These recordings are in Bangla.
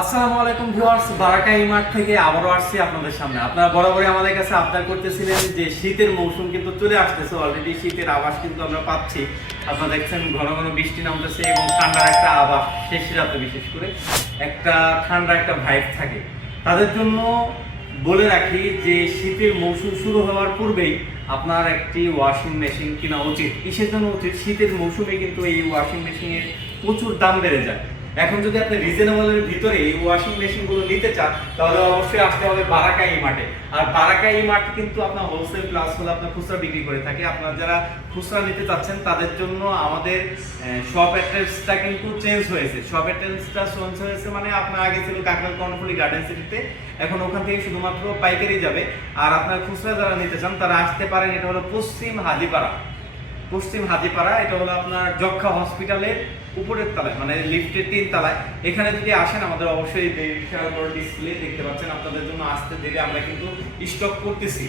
আসসালামু আলাইকুম ভিউয়ার্স, বারাকা ইমার্ট থেকে আবারও আসছি আপনাদের সামনে। আপনারা বরাবরই আমাদের কাছে আবদার করতেছিলেন যে শীতের মৌসুম কিন্তু চলে আসতেছে, অলরেডি শীতের আভাস কিন্তু আমরা পাচ্ছি। আপনারা দেখছেন ঘন ঘন বৃষ্টি নামতেছে এবং ঠান্ডার একটা আভাস, শেষ রাতে বিশেষ করে একটা ঠান্ডা একটা ভাইব থাকে। তাদের জন্য বলে রাখি যে শীতের মৌসুম শুরু হওয়ার পূর্বেই আপনার একটি ওয়াশিং মেশিন কেনা উচিত। কিসের জন্য উচিত? শীতের মৌসুমে কিন্তু এই ওয়াশিং মেশিনের প্রচুর দাম বেড়ে যায়। এখন যদি আপনি রিজনেবলের ভিতরে এই ওয়াশিং মেশিনগুলো নিতে চান তাহলে অবশ্যই আসতে হবে বারাকা ইমার্টে। আর বারাকা ইমার্ট কিন্তু আপনার হোলসেল প্লাস হলে আপনার খুচরা বিক্রি করে থাকে। আপনারা যারা খুচরা নিতে চাচ্ছেন তাদের জন্য আমাদের শপ অ্যাড্রেসটা কিন্তু চেঞ্জ হয়েছে। শপ অ্যাড্রেসটা চেঞ্জ হয়েছে মানে আপনার আগে ছিল কাকরাইল কর্ণফুলী গার্ডেন সিটিতে, এখন ওখান থেকে শুধুমাত্র পাইকারি যাবে। আর আপনার খুচরা যারা নিতে চান তারা আসতে পারেন, এটা হলো পশ্চিম হাজিপাড়া। এটা হলো আপনার যক্ষা হসপিটালের উপরের তলায়, মানে লিফটের 3 তলায়। এখানে যদি আসেন আমাদের অবশ্যই বিশাল বড় ডিসপ্লে দেখতে পাচ্ছেন। আপনাদের জন্য আসতে দেরি আমরা কিন্তু স্টক করতেছি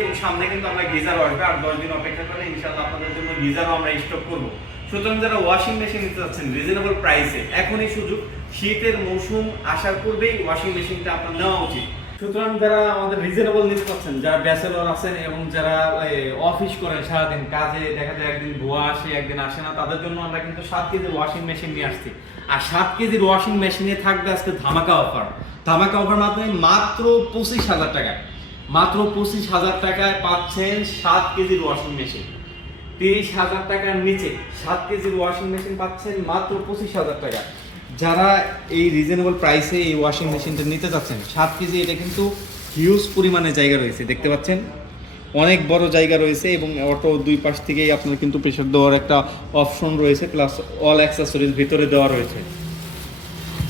এবং সামনে কিন্তু আমরা গিজারও আসবে। আর 10 দিন অপেক্ষা করে ইনশাআল্লাহ আপনাদের জন্য গিজারও আমরা স্টক করব। সুতরাং যারা ওয়াশিং মেশিন নিতে চাচ্ছেন রিজনেবল প্রাইসে, এখনই সুযোগ। শীতের মৌসুম আসার পূর্বেই ওয়াশিং মেশিনটা আপনার নেওয়া উচিত। সুতরাং যারা আমাদের রিজনেবল নিতে পারছেন, যারা ব্যাচেলর আছেন এবং যারা অফিস করেন সারাদিন, কাজে দেখা যায় একদিন ধোয়া আসে একদিন আসে না, তাদের জন্য আমরা কিন্তু 7 কেজির ওয়াশিং মেশিন নিয়ে আসছি। আর 7 কেজির ওয়াশিং মেশিনে থাকবে আজকে ধামাকা অফার মাধ্যমে মাত্র 25,000 টাকায়, মাত্র 25,000 টাকায় পাচ্ছেন 7 কেজির ওয়াশিং মেশিন। 30,000 টাকার নিচে 7 কেজির ওয়াশিং মেশিন পাচ্ছেন মাত্র 25,000 টাকা। যারা এই রিজনেবল প্রাইসে এই ওয়াশিং মেশিনটা নিতে চাচ্ছেন, 7 কেজি, এটা কিন্তু হিউজ পরিমাণে জায়গা রয়েছে, দেখতে পাচ্ছেন অনেক বড় জায়গা রয়েছে এবং অটো দুই পাশ থেকেই আপনার কিন্তু প্রেসার দেওয়ার একটা অপশন রয়েছে, প্লাস অল অ্যাক্সেসরিজ ভিতরে দেওয়া রয়েছে।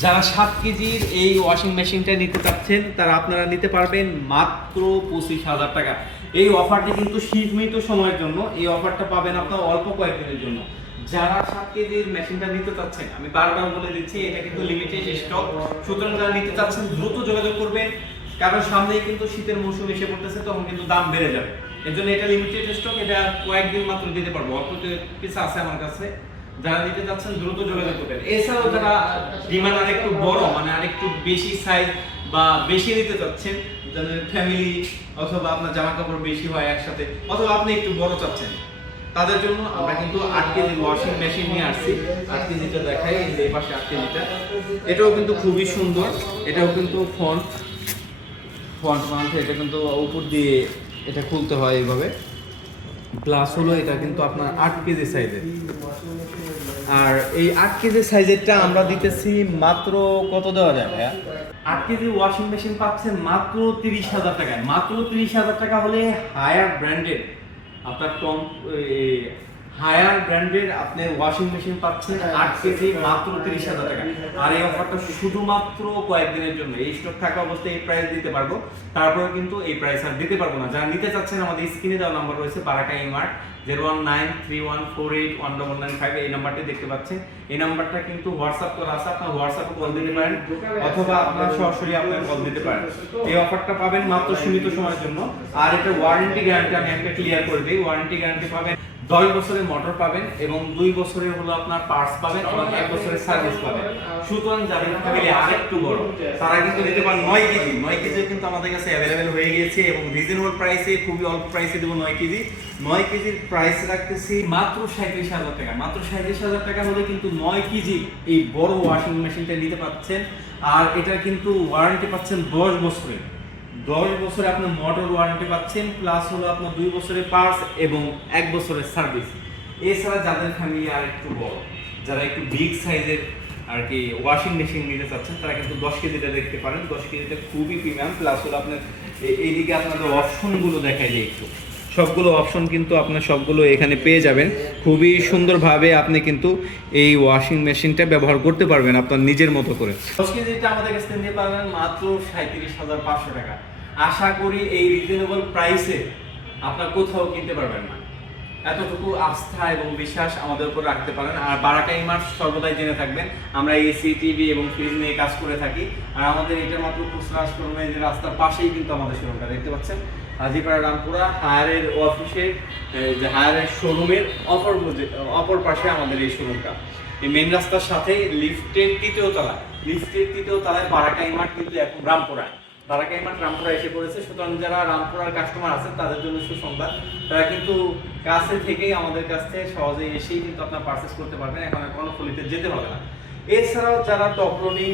যারা 7 কেজির এই ওয়াশিং মেশিনটা নিতে চাচ্ছেন তারা আপনারা নিতে পারবেন মাত্র 25,000 টাকা। এই অফারটি কিন্তু সীমিত সময়ের জন্য, এই অফারটা পাবেন আপনারা অল্প কয়েকদিনের জন্য। যারা 7 কেজির মেশিনটা নিতে চাচ্ছেন, আমি বারবার বলে দিচ্ছি এটা কিন্তু লিমিটেড স্টক। সুতরাং যারা নিতে চাচ্ছেন দ্রুত যোগাযোগ করবেন, কারণ সামনেই কিন্তু শীতের মৌসুম এসে পড়তেছে, তখন কিন্তু দাম বেড়ে যাবে। এর জন্য এটা লিমিটেড স্টক, এটা কয়েকদিন মাত্র দিতে পারবো, অল্প পিস আছে আমার কাছে। যারা নিতে চাচ্ছেন দ্রুত যোগাযোগ করবেন। এছাড়াও যারা ডিমান্ড আরেকটু বড়, মানে আরেকটু বেশি সাইজ বা বেশি নিতে চাচ্ছেন, যাদের ফ্যামিলি অথবা আপনার জামা কাপড় বেশি হয় একসাথে, অথবা আপনি একটু বড় চাচ্ছেন, তাদের জন্য আমরা কিন্তু 8 কেজি ওয়াশিং মেশিন নিয়ে আসছি। 8 কেজিটা দেখাই, এই পাশে 8 কেজিটা, এটাও কিন্তু খুবই সুন্দর। এটাও কিন্তু ফ্রন্ট মাউন্ট, এটা কিন্তু উপর দিয়ে এটা খুলতে হয় এইভাবে। প্লাস হলো এটা কিন্তু আপনার 8 কেজি সাইজের। আর এই 8 কেজি সাইজেরটা আমরা দিতেছি মাত্র কত দেওয়া যায় ভাইয়া? 8 কেজি ওয়াশিং মেশিন পাচ্ছেন মাত্র 30,000 টাকায়। মাত্র 30,000 টাকা হলে হায়ার ব্র্যান্ডেড আপনার হায়ার ব্র্যান্ডের আপনি ওয়াশিং মেশিন পাচ্ছেন 8 কেজি মাত্র 30,000 টাকা। আর এই অফারটা শুধুমাত্র কয়েকদিনের জন্য, এই স্টক থাকা অবস্থায় এই প্রাইস দিতে পারবো, তারপরে কিন্তু এই প্রাইস আর দিতে পারবো না। যারা নিতে চাচ্ছেন আমাদের স্ক্রিনে দেওয়া নাম্বার রয়েছে বারাকা ইমার্ট 01931481995, এই নাম্বারটি দেখতে পাচ্ছেন। এই নাম্বারটা কিন্তু হোয়াটসঅ্যাপ করা আছে, আপনার হোয়াটসঅ্যাপে কল দিতে পারেন অথবা আপনার সরাসরি আপনার কল দিতে পারেন। এই অফারটা পাবেন মাত্র সীমিত সময়ের জন্য। আর এটা ওয়ারেন্টি গ্যারান্টি আমি একটা ক্লিয়ার করে দিই। ওয়ারেন্টি গ্যারান্টি পাবেন 10 বছরের মোটর পাবেন এবং 2 বছরের হলো আপনার পার্টস পাবেন এবং 1 বছরের সার্ভিস পাবেন। সুতরাং যাদের ফ্যামিলি আরেকটু বড় তারা কিন্তু নিতে পারেন 9 কেজি। 9 কেজি কিন্তু আমাদের কাছে অ্যাভেলেবেল হয়ে গিয়েছে এবং রিজনেবল প্রাইসে, খুবই অল্প প্রাইসে দেবো 9 কেজি। 9 কেজির প্রাইস রাখতেছি মাত্র 37,000 টাকা। মাত্র 37,000 টাকা হলে কিন্তু 9 কেজি এই বড় ওয়াশিং মেশিনটা নিতে পাচ্ছেন। আর এটা কিন্তু ওয়ারেন্টি পাচ্ছেন 10 বছরের। 10 বছরে আপনি মোটর ওয়ারেন্টি পাচ্ছেন, প্লাস হলো আপনার 2 বছরের পার্টস এবং 1 বছরের সার্ভিস। এছাড়া যাদের ফ্যামিলি আর একটু বড়, যারা একটু বিগ সাইজের আর কি ওয়াশিং মেশিন নিতে চাচ্ছেন, তারা কিন্তু 10 কেজিটা দেখতে পারেন। 10 কেজিটা খুবই প্রিমিয়াম, প্লাস হলো আপনার এইদিকে আপনাদের অপশনগুলো দেখাই যায় একটু। সবগুলো অপশন কিন্তু আপনার সবগুলো এখানে পেয়ে যাবেন। খুবই সুন্দরভাবে আপনি কিন্তু এই ওয়াশিং মেশিনটা ব্যবহার করতে পারবেন আপনার নিজের মতো করে। 10 কেজিটা আমাদের কাছ থেকে নিতে পারবেন মাত্র 37,500 টাকা। আশা করি এই রিজনেবল প্রাইসে আপনার কোথাও কিনতে পারবেন না। এতটুকু আস্থা এবং বিশ্বাস আমাদের উপর রাখতে পারেন। আর বারাকা ইমার্ট সর্বদাই জেনে থাকবেন আমরা এসি, টিভি এবং ফ্রিজ নিয়ে কাজ করে থাকি। আর আমাদের এটা মাত্র খুচরা শোরুমে, যে রাস্তার পাশেই কিন্তু আমাদের শোরুমটা দেখতে পাচ্ছেন, হাজিপাড়া রামপুরা হায়ারের অফিসের যে হায়ারের শোরুমের অপর পাশে আমাদের এই শোরুমটা। এই মেন রাস্তার সাথে লিফটের 3য় তলায় লিফটের তৃতীয় তলায় বারাকা ইমার্ট কিন্তু এখন রামপুরায়। বারাকা ইমার্ট রামপুরা এসে পড়েছে। সুতরাং যারা রামপুরার কাস্টমার আছেন তাদের জন্য সুসংবাদ, তারা কিন্তু কাছে থেকেই আমাদের কাছ থেকে সহজে এসেই কিন্তু আপনার পারচেস করতে পারবেন, এখন আর কোনো ফলিতে যেতে হবে না। এছাড়াও যারা টপ লোডিং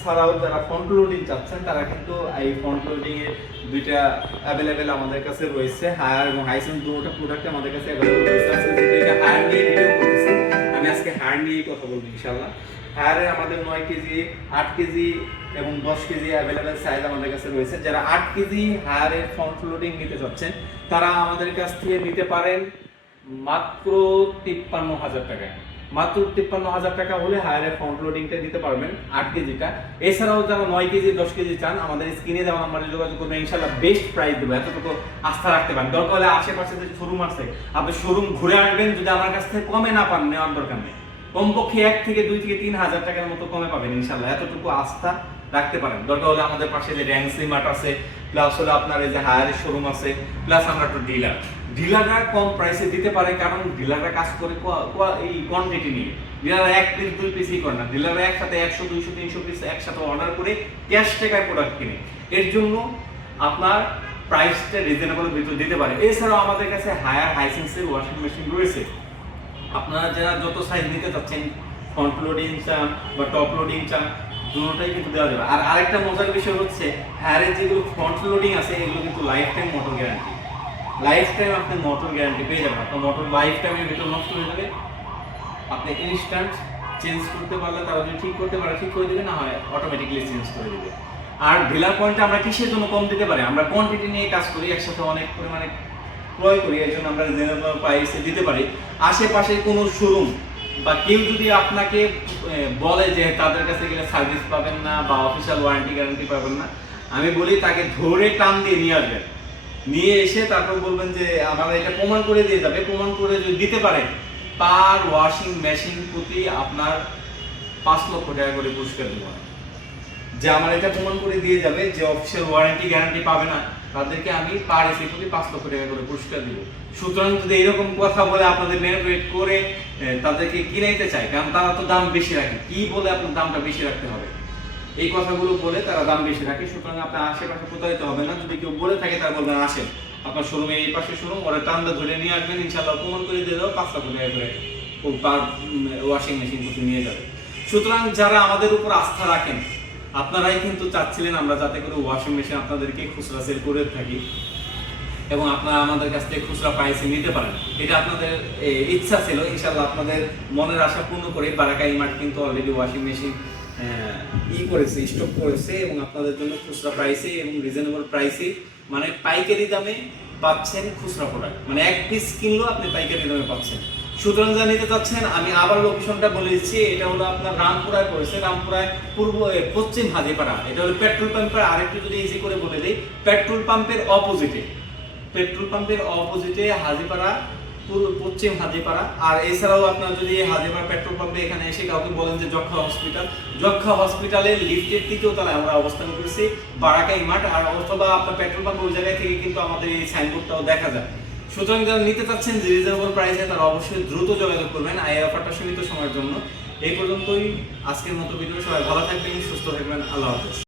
ছাড়াও যারা ফ্রন্ট লোডিং চাচ্ছেন তারা কিন্তু এই ফ্রন্ট লোডিং এর দুইটা অ্যাভেলেবেল আমাদের কাছে রয়েছে। হায়ার এবং হাইসেন্স দুটো প্রোডাক্ট আমাদের কাছে অ্যাভেলেবল রয়েছে। এটা হায়ার নিয়ে ভিডিও করতেছি, আমি আজকে হায়ার নিয়েই কথা বলবো ইনশাআল্লাহ। হায়ারে আমাদের 9 কেজি, 8 কেজি এবং 10 কেজি অ্যাভেলেবেল সাইজ আমাদের কাছে রয়েছে। যারা 8 কেজি হায়ারের ফ্রন্ট লোডিং নিতে চাচ্ছেন তারা আমাদের কাছ থেকে নিতে পারেন মাত্র 53,000 টাকায়। মাত্র 53,000 টাকা হলে হায়ারের ফ্রন্ট লোডিংটা দিতে পারবেন 8 কেজিটা। এছাড়াও যারা 9 কেজি 10 কেজি চান আমাদের স্ক্রিনে দেওয়া নাম্বারে যোগাযোগ করবেন, ইনশাআল্লাহ বেস্ট প্রাইস দেবো, এতটুকু আস্থা রাখতে পারেন। দরকার হলে আশেপাশে যে শোরুম আছে আপনি শোরুম ঘুরে আসবেন, যদি আমার কাছ থেকে কমে না পান নেওয়ার দরকার নেই, কমপক্ষে 1 থেকে 2 থেকে 3,000 টাকার মতো কমে পাবেন ইনশাআল্লাহ, এতটুকু আস্থা রাখতে পারেন। দরকার হলে আমাদের পাশে যে র্যাংসি মার্ট আছে, প্লাস হলো আপনার এই যে হায়ারের শোরুম আছে, প্লাস আমরা তো ডিলাররা কম প্রাইসে দিতে পারে, কারণ ডিলাররা কাজ করে এই কোয়ান্টিটি নিয়ে। ডিলাররা 1 পিস 2 পিসই করে না, ডিলাররা একসাথে 100 200 300 পিস একসাথে অর্ডার করে ক্যাশ টাকায় প্রোডাক্ট কিনে। এর জন্য আপনার প্রাইসটা রিজনেবল ভিতর দিতে পারে। এছাড়াও আমাদের কাছে হায়ার হাইসেন্সের ওয়াশিং মেশিন রয়েছে। আপনারা যারা যত সাইজ নিতে চাচ্ছেন, ফ্রন্ট লোডিং চান বা টপ লোডিং চান, দুটোটাই কিন্তু দেওয়া যাবে। আর আরেকটা মজার বিষয় হচ্ছে হায়ারের যেগুলো ফ্রন্ট লোডিং আছে এগুলো কিন্তু life time motor guarantee. Life time আপনি মোটর গ্যারান্টি পেয়ে যাবেন। আপনার মোটর লাইফ টাইমের ভিতর নষ্ট হয়ে যাবে, আপনি ইনস্ট্যান্ট চেঞ্জ করতে পারলে তারা যদি ঠিক করতে পারে ঠিক করে দেবে, না হয় অটোমেটিক্যালি চেঞ্জ করে দেবে। আর ডিলার পয়েন্টে আমরা কিসের জন্য কম দিতে পারি, আমরা কোয়ান্টিটি নিয়ে কাজ করি, একসাথে অনেক পরিমাণে ক্রয় করি, এই জন্য আমরা রিজনেবল প্রাইসে দিতে পারি। আশেপাশে কোনো শোরুম বা কেউ যদি আপনাকে বলে যে তাদের কাছে গেলে সার্ভিস পাবেন না বা অফিসিয়াল ওয়ারেন্টি গ্যারান্টি পাবেন না, আমি বলি তাকে ধরে টান দিয়ে নিয়ে আসবেন, নিয়ে এসে তারপর বলবেন যে আমার এটা প্রমাণ করে দিয়ে যাবে। প্রমাণ করে যদি দিতে পারেন পার ওয়াশিং মেশিন প্রতি আপনার 5 লক্ষ টাকা করে পুরস্কার দেব। যে আমার এটা প্রমাণ করে দিয়ে যাবে যে অফিসিয়াল ওয়ারেন্টি গ্যারান্টি পাবে না, তাদেরকে আমি পার এসি প্রতি 5 লক্ষ টাকা করে পুরস্কার দিব। সুতরাং যদি এরকম কথা বলে আপনাদের ম্যানিপুলেট করে তাদেরকে কিনাইতে চায়, কারণ তারা তো দাম বেশি রাখে, কি বলে আপনার দামটা বেশি রাখতে হবে, এই কথাগুলো বলে তারা দাম বেশি রাখে। সুতরাং আপনার আশেপাশে প্রতারিত হবে না। যদি কেউ বলে থাকে তারা বলবেন আসেন আপনার শোরুমে, এই পাশে শোরুম, ওরা টান্দা ধরে নিয়ে আসবেন, ইনশাআল্লাহ প্রমাণ করে দিয়ে দাও 5 লক্ষ টাকা করে পার ওয়াশিং মেশিন প্রতি নিয়ে যাবে। সুতরাং যারা আমাদের উপর আস্থা রাখেন, আপনারাই কিন্তু চাচ্ছিলেন আমরা যাতে করে ওয়াশিং মেশিন আপনাদেরকে খুচরা সেল করে থাকি এবং আপনারা আমাদের কাছ থেকে খুচরা প্রাইসে নিতে পারেন, এটা আপনাদের ইচ্ছা ছিল। ইনশাআল্লাহ আপনাদের মনের আশা পূর্ণ করে বারাকা ইমার্ট কিন্তু অলরেডি ওয়াশিং মেশিন করেছে, স্টক করেছে এবং আপনাদের জন্য খুচরা প্রাইসে এবং রিজনেবল প্রাইসে, মানে পাইকারি দামে পাচ্ছেন খুচরা প্রোডাক্ট, মানে 1 পিস কিনলেও আপনি পাইকারি দামে পাচ্ছেন। সুতরাং যা নিতে চাচ্ছেন, আমি আবার লোকেশনটা বলে দিচ্ছি, এটা হলো আপনার রামপুরায় পড়েছে, রামপুরায় পশ্চিম হাজিপাড়া। এটা হলো পেট্রোল পাম্পের, আরেকটু যদি ইজি করে বলে দিই, পেট্রোল পাম্পের অপোজিটে হাজিপাড়া, পশ্চিম হাজিপাড়া। আর এছাড়াও আপনার যদি হাজিপাড়া পেট্রোল পাম্পে এখানে এসে কাউকে বলেন যে যক্ষা হসপিটালের লিফটের 3য় তলায় আমরা অবস্থান করেছি, বারাকা ইমার্ট। আর অথবা আপনার পেট্রোল পাম্প ওই জায়গায় থেকে কিন্তু আমাদের এই সাইনবোর্ডটাও দেখা যায়। সুতরাং যারা নিতে চাচ্ছেন যে রিজনেবল প্রাইসে, তারা অবশ্যই দ্রুত যোগাযোগ করবেন। এই অফারটা সীমিত সময়ের জন্য। এই পর্যন্তই আজকের মতো ভিডিও। সবাই ভালো থাকবেন, সুস্থ থাকবেন, আল্লাহ হাফেজ।